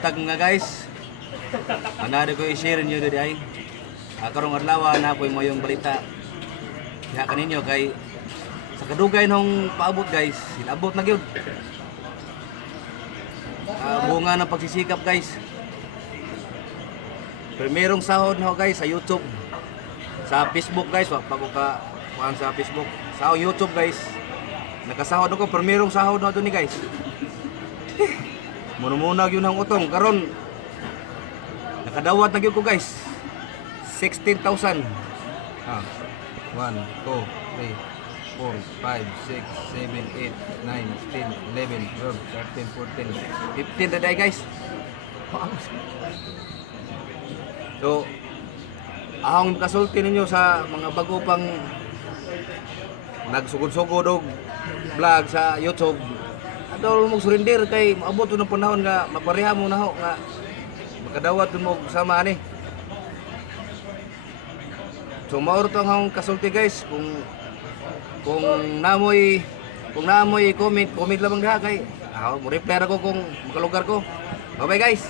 buntag nga guys. Anado ko i-share niyo diri ay. Karong adlaw na ko mo yung balita. Diha kaninyo kay sa kadugay nung paabot guys, inabot na gyud. Bunga ng pagsisikap guys. Primerong sahod na guys sa YouTube. Sa Facebook guys, wag pa ko ka kuan sa Facebook. Sa YouTube guys. Nakasahod ako primerong sahod na to ni guys. Muna gyud ang utong karon. Nakadawat na gyud ko guys. 16,000. 1 2 3 4 5 6 7 8 9 10 11 12 13 14 15 na day guys. So ahong kasulti ninyo sa mga bago pang nagsugod-sugod og vlog sa YouTube. Adol mo surrender kay maabot ng panahon nga mapareha mo na ho nga makadawat mo sama ani. So mauro tong akong kasulti guys kung namoy comment lamang diha kay mo reply ako kung makalugar ko. Bye bye guys.